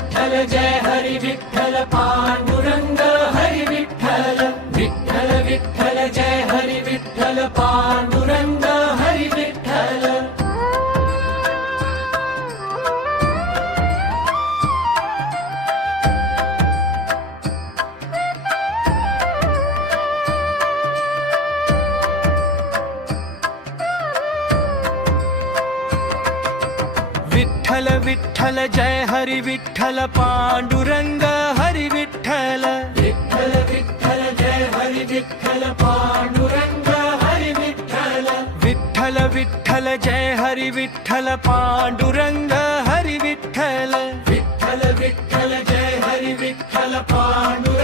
Vitthal Jai Hari Vitthal Pandurang Hari Vitthal Vitthal Vitthal Jai Hari Vitthal Pandurang Hari Vitthal Vitthal Vitthal Jai Hari Vitthal Pandurang Hari Vitthal Vitthal Vitthal Jai Hari Vitthal Pandurang Hari Vitthal Vitthal Vitthal Jai Hari Vitthal Pandurang Hari Vitthal Vitthal Vitthal Jai Hari Vitthal Pandurang